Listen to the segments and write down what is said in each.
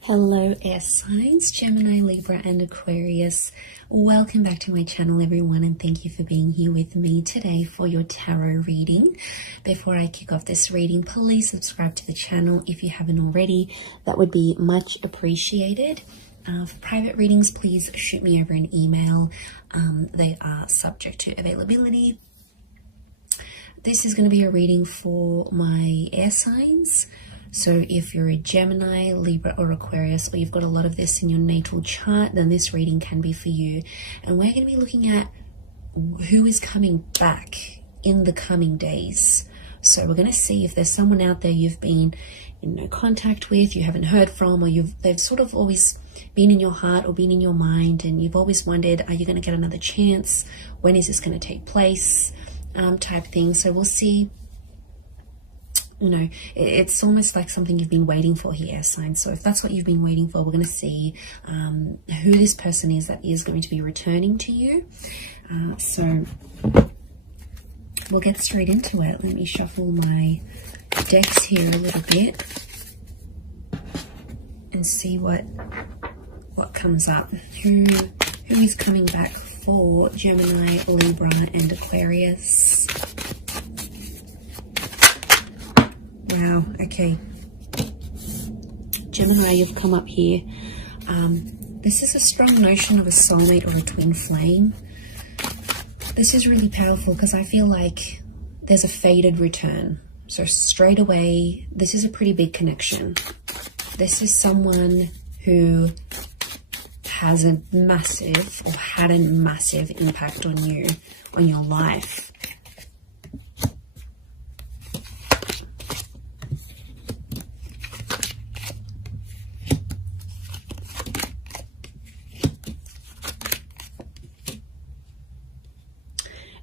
Hello air signs, Gemini, Libra and Aquarius. Welcome back to my channel everyone, and thank you for being here with me today for your tarot reading. Before I kick off this reading, please subscribe to the channel if you haven't already. That would be much appreciated. For private readings, please shoot me over an email. They are subject to availability. This is going to be a reading for my air signs. So if you're a Gemini, Libra or Aquarius, or you've got a lot of this in your natal chart, then this reading can be for you. And we're going to be looking at who is coming back in the coming days. So we're going to see if there's someone out there you've been in no contact with, you haven't heard from, or they've sort of always been in your heart or been in your mind, and you've always wondered, are you going to get another chance? When is this going to take place? Type thing. So we'll see. You know, it's almost like something you've been waiting for here, signs. So if that's what you've been waiting for, we're going to see who this person is that is going to be returning to you. So we'll get straight into it. Let me shuffle my decks here a little bit and see what comes up. Who is coming back for Gemini, Libra and Aquarius? Wow, okay. Gemini, you've come up here. This is a strong notion of a soulmate or a twin flame. This is really powerful because I feel like there's a fated return. So straight away, this is a pretty big connection. This is someone who has a massive or had a massive impact on you, on your life.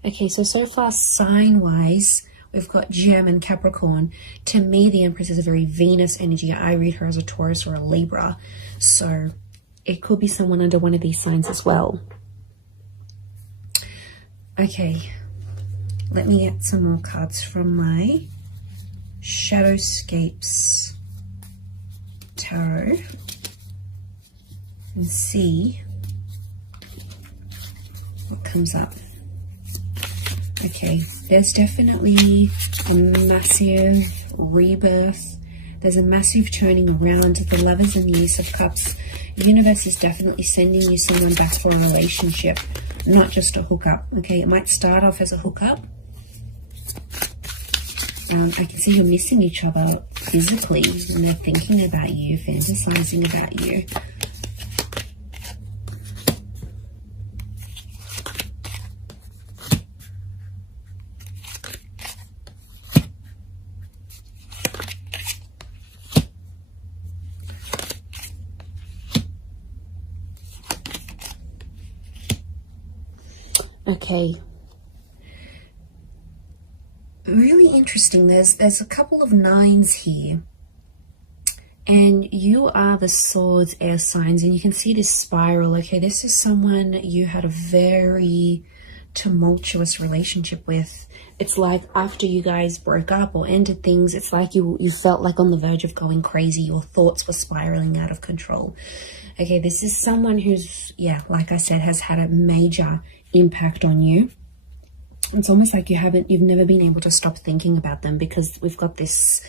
Okay, so far sign-wise, we've got Gem and Capricorn. To me, the Empress is a very Venus energy. I read her as a Taurus or a Libra. So it could be someone under one of these signs as well. Okay, let me get some more cards from my Shadowscapes Tarot and see what comes up. Okay, there's definitely a massive rebirth. There's a massive turning around. The Lovers and the Ace of Cups. The universe is definitely sending you someone back for a relationship, not just a hookup. Okay, it might start off as a hookup. I can see you're missing each other physically, and they're thinking about you, fantasizing about you. Okay, really interesting. There's a couple of nines here, and you are the Swords air signs, and you can see this spiral. Okay, this is someone you had a very tumultuous relationship with. It's like after you guys broke up or ended things, it's like you felt like on the verge of going crazy. Your thoughts were spiraling out of control. Okay, this is someone who's, yeah, like I said, has had a major impact on you. It's almost like you've never been able to stop thinking about them, because we've got this,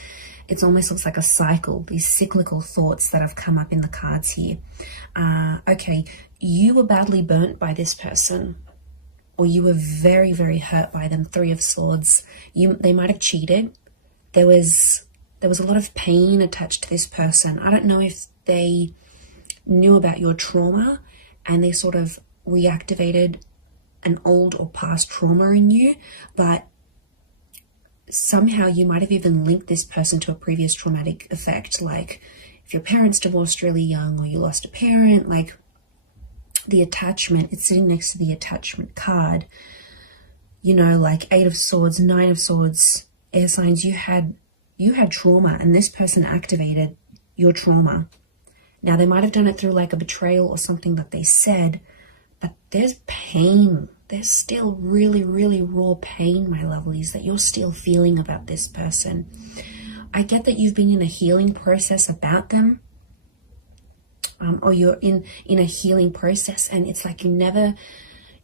it almost looks like a cycle, these cyclical thoughts that have come up in the cards here. Okay, you were badly burnt by this person, or you were very, very hurt by them. Three of Swords. They might have cheated. There was a lot of pain attached to this person. I don't know if they knew about your trauma and they sort of reactivated an old or past trauma in you, but somehow you might have even linked this person to a previous traumatic effect, like if your parents divorced really young, or you lost a parent. Like the attachment, it's sitting next to the attachment card, you know, like Eight of Swords, Nine of Swords, air signs. You had trauma, and this person activated your trauma. Now they might have done it through like a betrayal or something that they said, but there's pain. There's still really, really raw pain, my lovelies, that you're still feeling about this person. I get that you've been in a healing process about them, or you're in a healing process, and it's like you never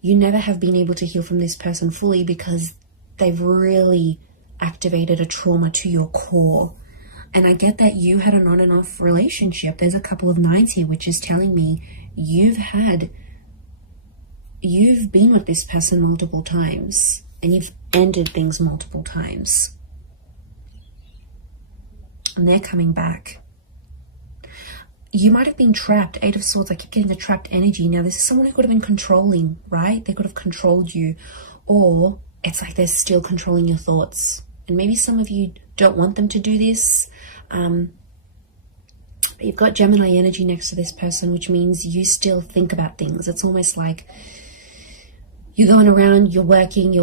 have been able to heal from this person fully because they've really activated a trauma to your core. And I get that you had an on and off relationship. There's a couple of nines here, which is telling me you've been with this person multiple times, and you've ended things multiple times. And they're coming back. You might have been trapped. Eight of Swords, I keep getting the trapped energy. Now, this is someone who could have been controlling, right? They could have controlled you. Or it's like they're still controlling your thoughts. And maybe some of you don't want them to do this. You've got Gemini energy next to this person, which means you still think about things. It's almost like you're going around, you're working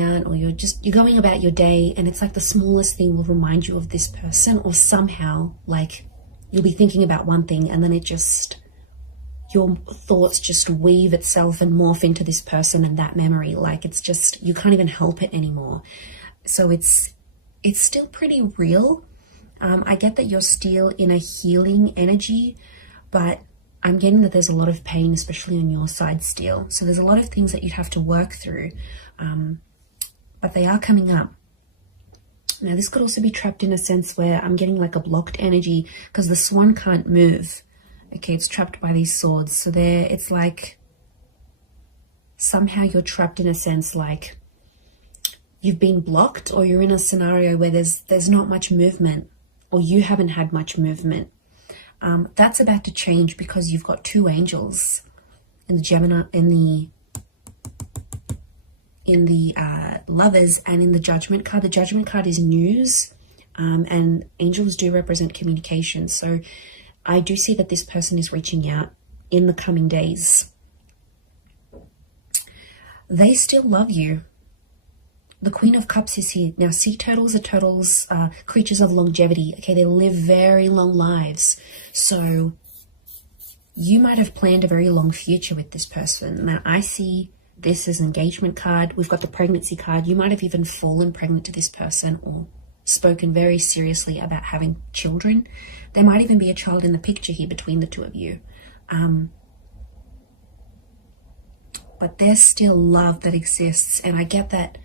out, or you're going about your day, and it's like the smallest thing will remind you of this person, or somehow like you'll be thinking about one thing and then your thoughts just weave itself and morph into this person and that memory. Like it's just, you can't even help it anymore. So it's still pretty real. I get that you're still in a healing energy, but I'm getting that there's a lot of pain, especially on your side still. So there's a lot of things that you'd have to work through, but they are coming up. Now, this could also be trapped in a sense where I'm getting like a blocked energy because the swan can't move. Okay, it's trapped by these swords. So it's like somehow you're trapped in a sense like you've been blocked, or you're in a scenario where there's not much movement, or you haven't had much movement. That's about to change because you've got two angels in the Gemini, in the Lovers, and in the Judgment card. The Judgment card is news, and angels do represent communication. So I do see that this person is reaching out in the coming days. They still love you. The Queen of Cups is here. Now, sea turtles are creatures of longevity. Okay, they live very long lives. So you might have planned a very long future with this person. Now, I see this as an engagement card. We've got the pregnancy card. You might have even fallen pregnant to this person or spoken very seriously about having children. There might even be a child in the picture here between the two of you. But there's still love that exists. And I get that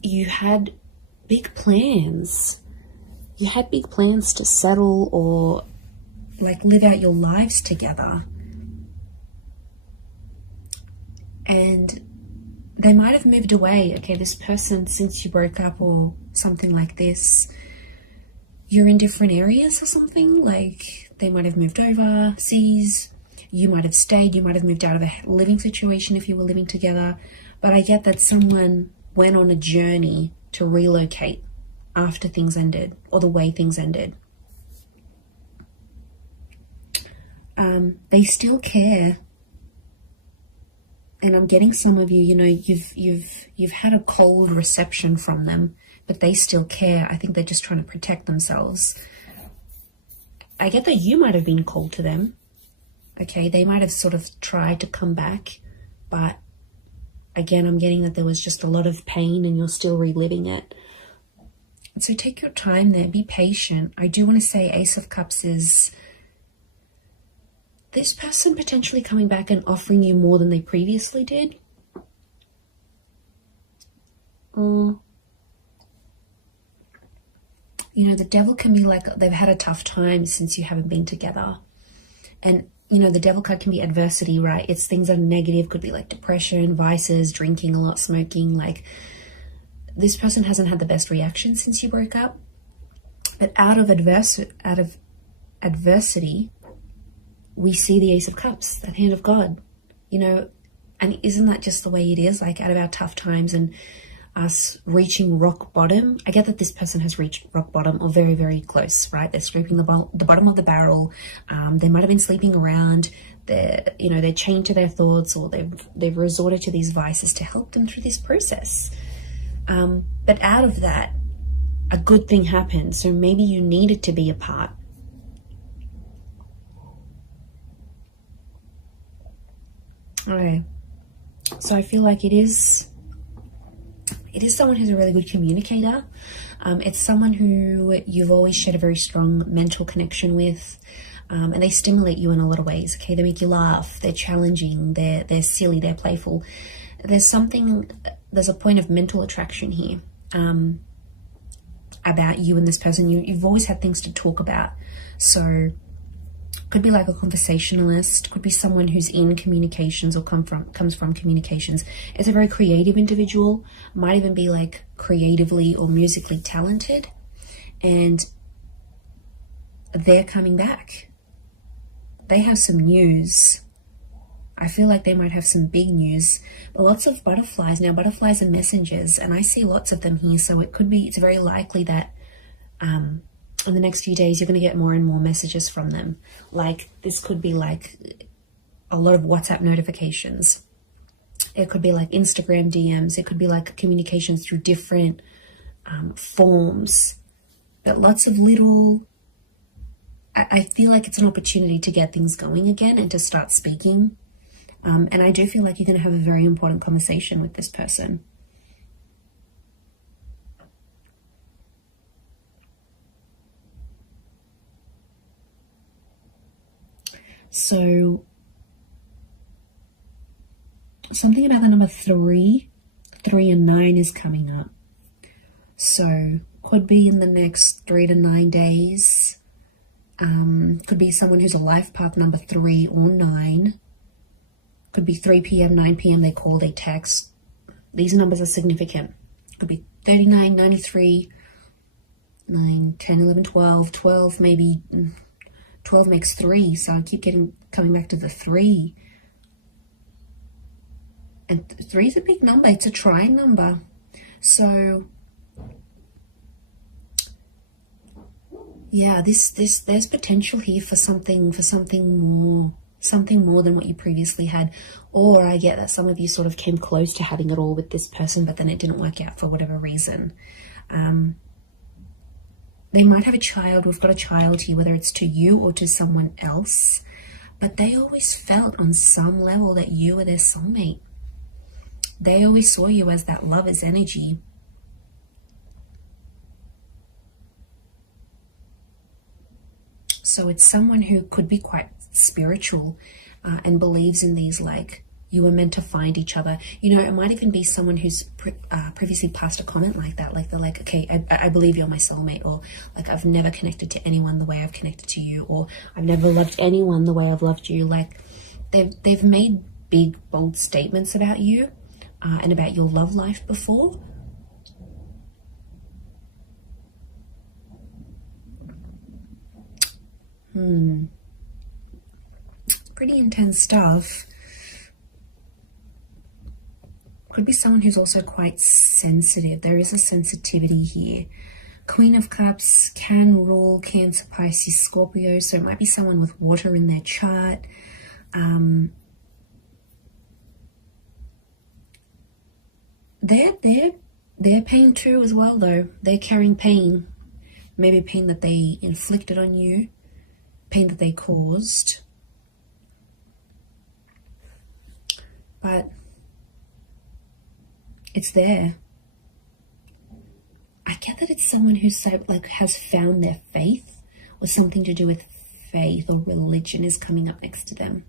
you had big plans. You had big plans to settle or like live out your lives together. And they might have moved away. Okay, this person, since you broke up or something like this, you're in different areas or something. Like they might have moved overseas. You might have stayed. You might have moved out of a living situation if you were living together. But I get that someone went on a journey to relocate after things ended, or the way things ended. They still care. And I'm getting some of you, you know, you've had a cold reception from them, but they still care. I think they're just trying to protect themselves. I get that you might have been cold to them. Okay, they might have sort of tried to come back, but again, I'm getting that there was just a lot of pain and you're still reliving it. And so take your time there, be patient. I do want to say Ace of Cups is this person potentially coming back and offering you more than they previously did. Or, you know, the Devil can be like they've had a tough time since you haven't been together. And, you know, the Devil card can be adversity, right? It's things that are negative, could be like depression, vices, drinking a lot, smoking. Like this person hasn't had the best reaction since you broke up. But out of adversity, we see the Ace of Cups, that hand of God, you know, and isn't that just the way it is? Like out of our tough times and us reaching rock bottom. I get that this person has reached rock bottom or very, very close, right? They're scraping the bottom of the barrel. They might have been sleeping around. They're chained to their thoughts, or they've resorted to these vices to help them through this process. But out of that, a good thing happened. So maybe you needed to be apart. Okay, so I feel like it is It is someone who's a really good communicator. It's someone who you've always shared a very strong mental connection with, and they stimulate you in a lot of ways. Okay, they make you laugh, they're challenging, they're silly, they're playful. There's a point of mental attraction here about you and this person. You've always had things to talk about. So could be like a conversationalist, could be someone who's in communications or comes from communications. It's a very creative individual, might even be like creatively or musically talented, and they're coming back. They have some news. I feel like they might have some big news, but lots of butterflies. Now, butterflies are messengers, and I see lots of them here, so it's very likely that in the next few days, you're going to get more and more messages from them. Like, this could be like a lot of WhatsApp notifications. It could be like Instagram DMs. It could be like communications through different forms. But lots of little... I feel like it's an opportunity to get things going again and to start speaking. And I do feel like you're going to have a very important conversation with this person. So something about the number 3 and 9 is coming up. So could be in the next 3 to 9 days. Could be someone who's a life path number 3 or 9. Could be 3 p.m., 9 p.m. They call, they text. These numbers are significant. Could be 39, 93, 9, 10, 11, 12, 12 maybe. 12 makes 3, so I keep coming back to the 3. And 3 is a big number. It's a trying number. So yeah, there's potential here for something more than what you previously had. Or I get that some of you sort of came close to having it all with this person, but then it didn't work out for whatever reason. They might have a child. We've got a child here, whether it's to you or to someone else. But they always felt on some level that you were their soulmate. They always saw you as that lover's energy. So it's someone who could be quite spiritual and believes in these, like, you were meant to find each other. You know, it might even be someone who's previously passed a comment like that. Like, they're like, okay, I believe you're my soulmate. Or like, I've never connected to anyone the way I've connected to you. Or I've never loved anyone the way I've loved you. Like, they've made big, bold statements about you and about your love life before. Pretty intense stuff. Could be someone who's also quite sensitive. There is a sensitivity here. Queen of Cups can rule Cancer, Pisces, Scorpio. So it might be someone with water in their chart. They're pain too as well, though. They're carrying pain. Maybe pain that they inflicted on you. Pain that they caused. But it's there. I get that it's someone who's so, like, has found their faith, or something to do with faith or religion is coming up next to them.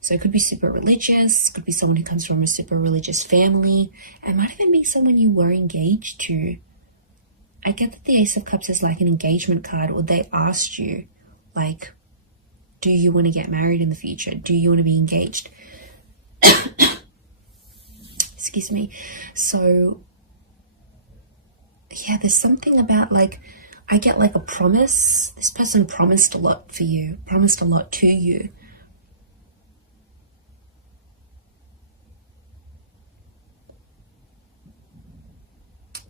So it could be super religious, could be someone who comes from a super religious family. It might even be someone you were engaged to. I get that the Ace of Cups is like an engagement card, or they asked you, like, do you want to get married in the future? Do you want to be engaged? Excuse me. So yeah, there's something about, like, I get like a promise. This person promised a lot for you, promised a lot to you.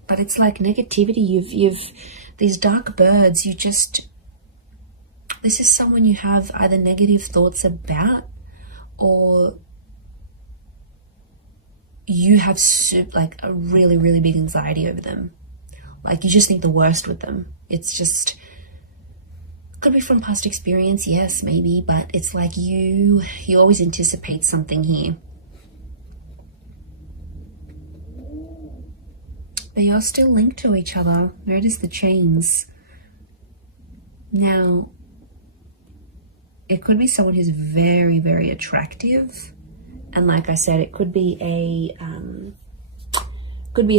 But it's like negativity. You've these dark birds, this is someone you have either negative thoughts about, or you have like a really, really big anxiety over them. Like, you just think the worst with them. It's just, could be from past experience, yes, maybe, but it's like you always anticipate something here. you're still linked to each other. Notice the chains. Now, it could be someone who's very, very attractive. And like I said, it could be a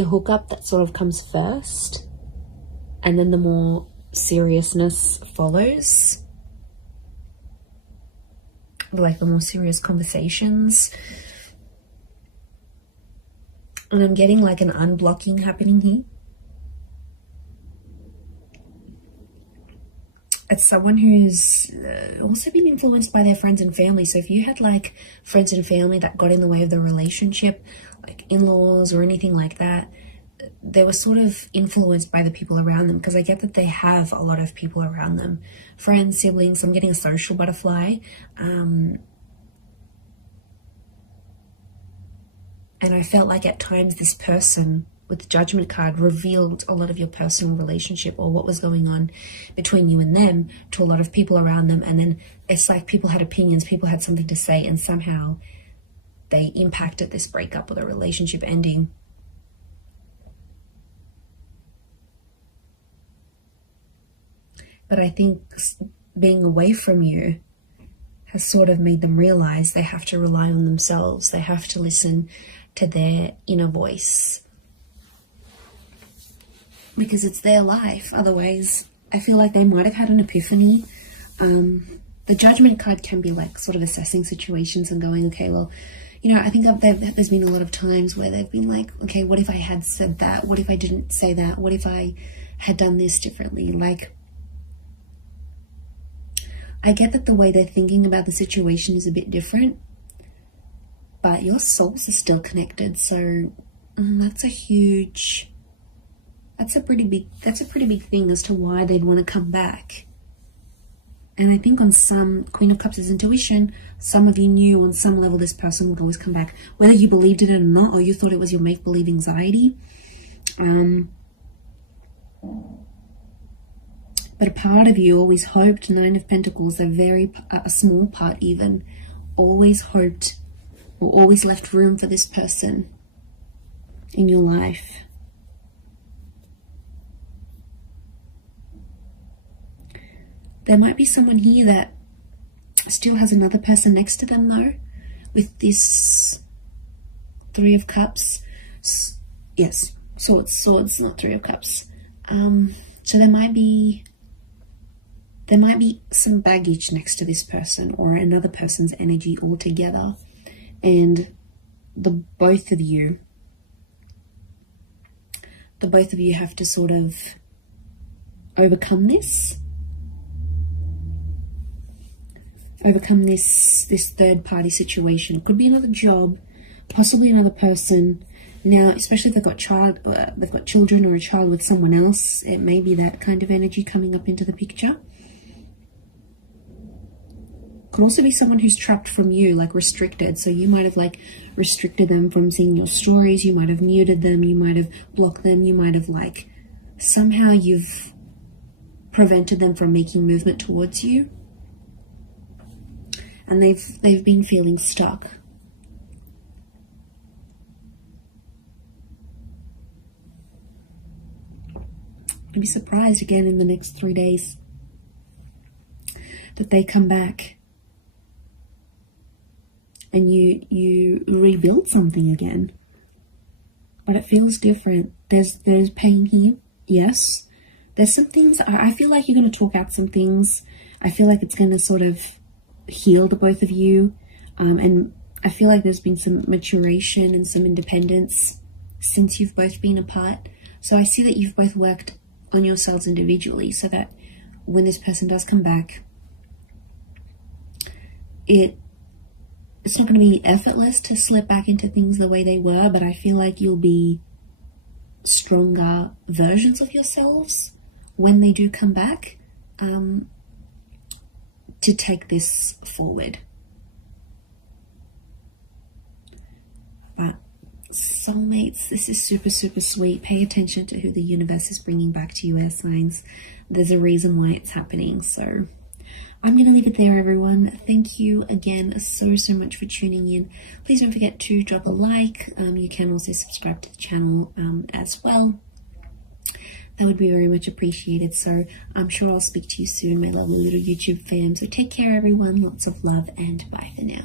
hookup that sort of comes first. And then the more seriousness follows. Like the more serious conversations. And I'm getting like an unblocking happening here. It's someone who's also been influenced by their friends and family. So if you had like friends and family that got in the way of the relationship, like in-laws or anything like that, they were sort of influenced by the people around them, because I get that they have a lot of people around them. Friends, siblings, I'm getting a social butterfly. And I felt like at times this person with the Judgment card revealed a lot of your personal relationship or what was going on between you and them to a lot of people around them. And then it's like people had opinions, people had something to say, and somehow they impacted this breakup or the relationship ending. But I think being away from you has sort of made them realize they have to rely on themselves. They have to listen to their inner voice, because it's their life. Otherwise, I feel like they might have had an epiphany. The Judgment card can be like sort of assessing situations and going, okay, well, you know, I think there's been a lot of times where they've been like, okay, what if I had said that? What if I didn't say that? What if I had done this differently? Like, I get that the way they're thinking about the situation is a bit different, but your souls are still connected. So that's a pretty big thing as to why they'd want to come back. And I think on some, Queen of Cups is intuition. Some of you knew on some level this person would always come back, whether you believed it or not, or you thought it was your make-believe anxiety. But a part of you always hoped, Nine of Pentacles, a small part even, always hoped or always left room for this person in your life. There might be someone here that still has another person next to them though, with this Three of Cups. Yes, swords, not Three of Cups. So there might be some baggage next to this person or another person's energy altogether. And the both of you have to sort of overcome this third party situation. It could be another job, possibly another person. Now, especially if they've got children or a child with someone else, it may be that kind of energy coming up into the picture. Could also be someone who's trapped from you, like restricted. So you might have like restricted them from seeing your stories. You might have muted them. You might have blocked them. You might have like somehow you've prevented them from making movement towards you. And they've been feeling stuck. I'd be surprised again in the next 3 days that they come back and you rebuild something again. But it feels different. There's pain here, yes. There's some things, I feel like you're going to talk out some things. I feel like it's going to sort of heal the both of you. And I feel like there's been some maturation and some independence since you've both been apart. So I see that you've both worked on yourselves individually so that when this person does come back, it's not going to be effortless to slip back into things the way they were, but I feel like you'll be stronger versions of yourselves when they do come back, to take this forward. But soulmates, this is super, super sweet. Pay attention to who the universe is bringing back to you, air signs. There's a reason why it's happening. So I'm going to leave it there, everyone. Thank you again so much for tuning in. Please don't forget to drop a like. You can also subscribe to the channel as well. that would be very much appreciated. So I'm sure I'll speak to you soon, my lovely little YouTube fam. So take care, everyone. Lots of love, and bye for now.